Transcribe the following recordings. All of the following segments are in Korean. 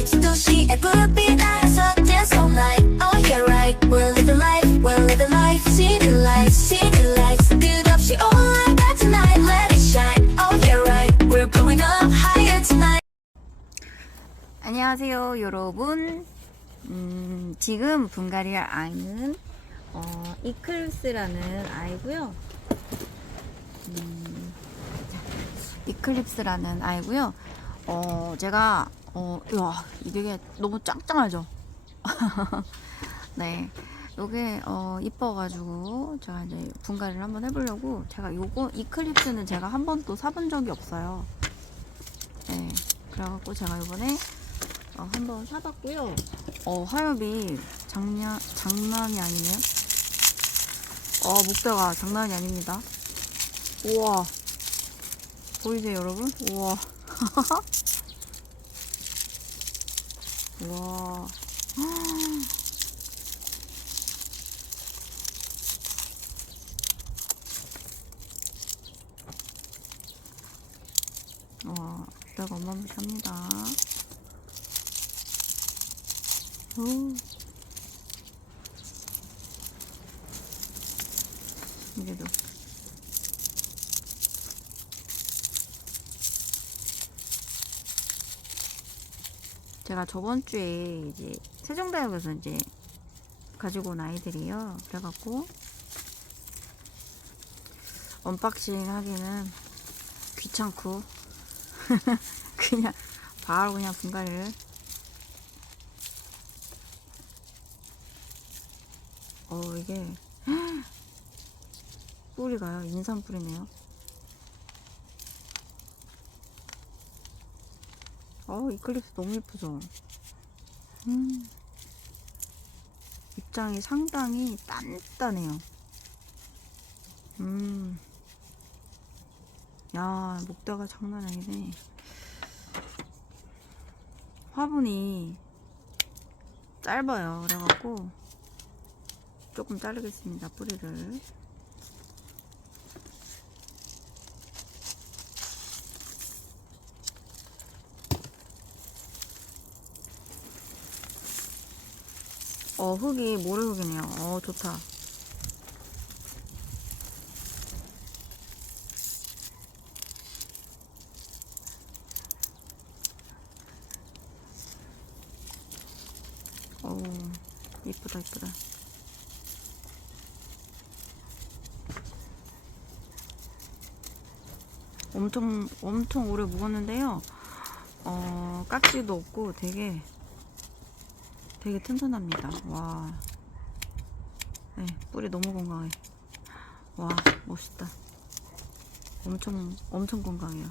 Oh Oh 안녕하세요, 여러분. 음, 지금 분갈이를 아이는 어, 이클립스라는 아이고요. 음, 자, 이클립스라는 아이고요. 어, 제가 어, 야, 이게 너무 짱짱하죠. 네. 요게 어 이뻐가지고 제가 이제 분갈이를 한번 해보려고 제가 요거 이 클립스는 제가 한 번도 사본 적이 없어요. 네. 그래갖고 제가 이번에 어, 한번 사봤고요. 어, 화엽이 장난, 장난이 아니네요. 어, 목대가 장난이 아닙니다. 우와. 보이세요, 여러분? 우와. 우와. 와, 목대가 어마무시합니다. 오. 이게도 제가 저번 주에 이제 세종대학에서 이제 가지고 온 아이들이요. 그래갖고 언박싱 하기는 귀찮고 그냥 바로 그냥 분갈이를 어 이게 뿌리가요 인삼 뿌리네요 어 이클립스 너무 예쁘죠? 음. 입장이 상당히 단단해요. 음 야 목대가 장난 아니네. 화분이 짧아요. 그래갖고 조금 자르겠습니다 뿌리를 어 흙이 모래흙이네요. 어 좋다. 어 이쁘다 이쁘다. 엄청 엄청 오래 묵었는데요. 어 깍지도 없고 되게 되게 튼튼합니다. 와, 네 뿌리 너무 건강해. 와 멋있다. 엄청 엄청 건강해요.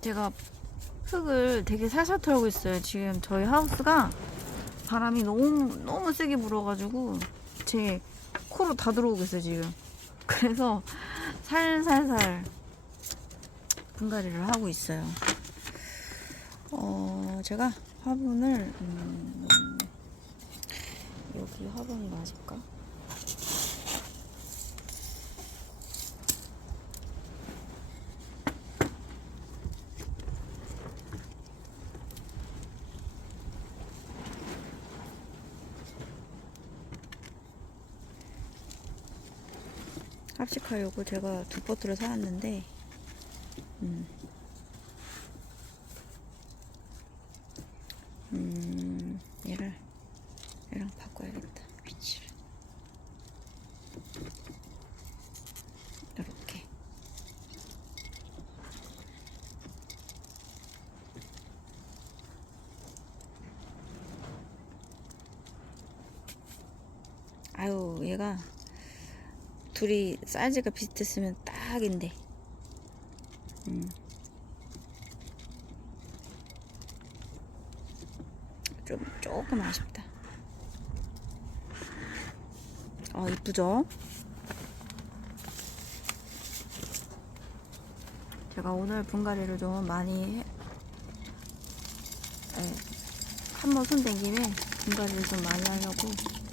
제가 흙을 되게 살살 털고 있어요. 지금 저희 하우스가 바람이 너무 너무 세게 불어가지고 제 코로 다 들어오고 있어요 지금. 그래서 살살살 분갈이를 하고 있어요. 어 제가 화분을 음, 여기 화분이 맞을까? 합식하려고 제가 두 포트를 사왔는데 음. 음, 얘를 얘랑 바꿔야겠다 위치를 이렇게 아유 얘가 둘이 사이즈가 비슷했으면 딱인데. 음. 좀 조금 아쉽다. 아 이쁘죠? 제가 오늘 분갈이를 좀 많이 해, 한번 손댄 김에 분갈이를 좀 많이 하려고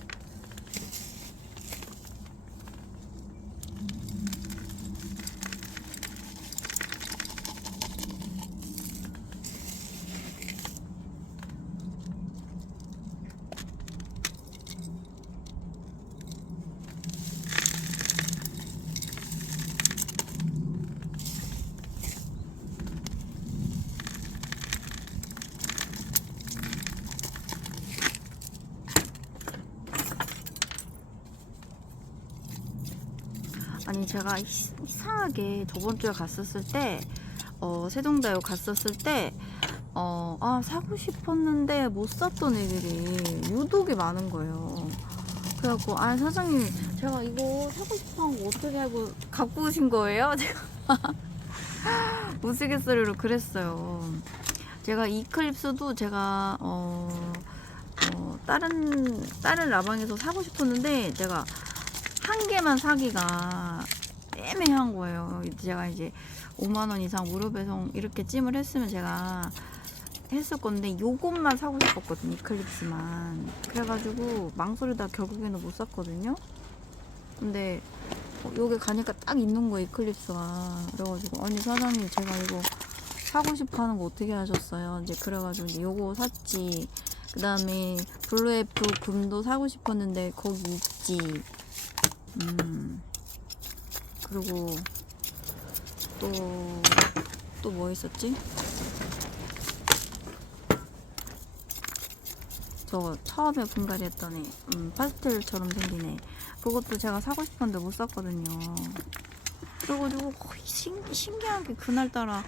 제가 이- 이상하게 저번 주에 갔었을 때 어, 세종대유 갔었을 때 어, 아 사고 싶었는데 못 샀던 애들이 유독이 많은 거예요. 그래갖고 아 사장님 제가 이거 사고 싶어 한 거 어떻게 알고 갖고 오신 거예요? 제가 우스갯소리로 그랬어요. 제가 이클립스도 제가 어, 어, 다른 다른 라방에서 사고 싶었는데 제가 한 개만 사기가 애매한 거예요. 제가 이제 5만 원 이상 무료 배송 이렇게 찜을 했으면 제가 했을 건데 요것만 사고 싶었거든요. 이클립스만. 그래가지고 망설이다 결국에는 못 샀거든요. 근데 어, 여기 가니까 딱 있는 거예요. 이클립스가. 그래가지고 아니 사장님 제가 이거 사고 싶어 하는 거 어떻게 하셨어요? 이제 그래가지고 이제 요거 샀지. 그 다음에 블루에프 금도 사고 싶었는데 거기 있지. 음. 그리고 또, 또 뭐 있었지? 저 처음에 분갈이 애, 음, 파스텔처럼 애. 그것도 제가 사고 싶었는데 못 샀거든요. 그래가지고 거의 신, 신기하게 그날따라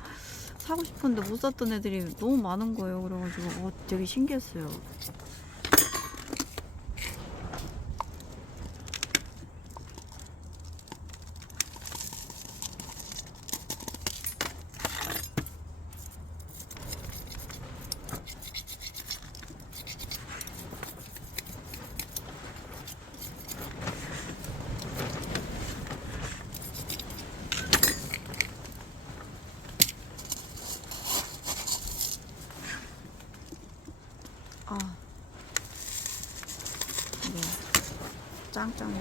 사고 싶었는데 못 샀던 애들이 너무 많은 거예요. 그래가지고 어, 되게 신기했어요. 아. 네. 짱짱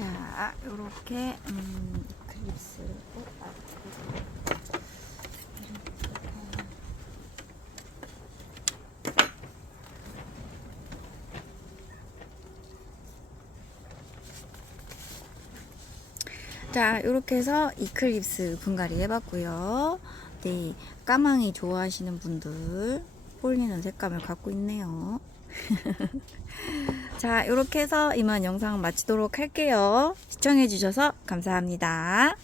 자, 요렇게 음, 놔두고 자, 이렇게 해서 이클립스 분갈이 해봤고요. 네, 까망이 좋아하시는 분들 홀리는 색감을 갖고 있네요. 자, 이렇게 해서 이만 영상 마치도록 할게요. 시청해주셔서 감사합니다.